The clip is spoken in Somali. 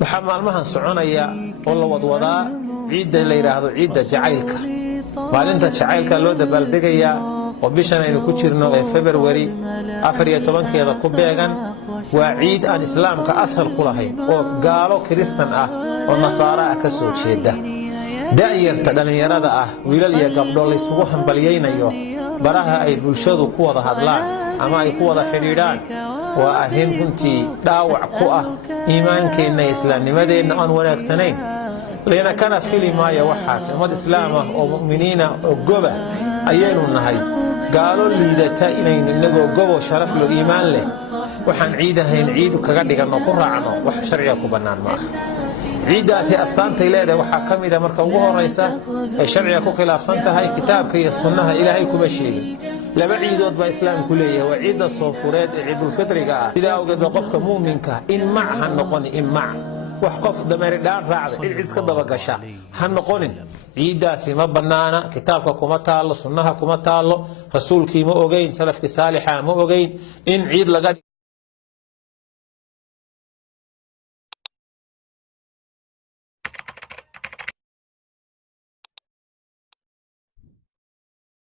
waxaa maalmahan soconaya oo la wadwadaa ciidda la yiraahdo ciidda jacaylka maalinta jacaylka loo dabaaldegaya oo bishan aynu ku jirno ee February 14keeda ku beegan waa ciid aan islaamka asal ku lahayn oo gaalo kristan ah oo nasaara ah ka soo jeeda daayirta dhalinyarada ah wiilal iyo gabdho la isugu hambaliyaynayo baraha ay bulshadu ku wada hadlaan ama ay ku wada xiriiraan waa arrin runtii dhaawac ku ah iimaankeena islaamnimadeena aan wanaagsanayn leena kana filimaya waxaas ummad islaam ah oo muuminiina oo goba ayaynu nahay gaalo liidata inaynu inagoo gobo sharaf loo iimaan leh waxaan ciidahayn ciid kaga dhigano ku raacno wax sharciga ku banaan ma aha ciidaasi astaantay leedahay waxa kamid ah marka ugu horeysa ee sharciga ku khilaafsan tahay kitaabka iyo sunnaha ilaahay kuma sheegin laba ciidood ba islaamku leeyahay waa ciidda soofureed ee ciidul fitriga ah sida awgeed qofka muuminka in maca noqon in maca wax qof dameer dhaan raacday cid iska daba gasha ha noqonin ciidaasi ma banaana kitaabka kuma taalo sunnaha kuma taalo rasuulkii ma ogeyn salafkii saalixa ma ogeyn in ciid laga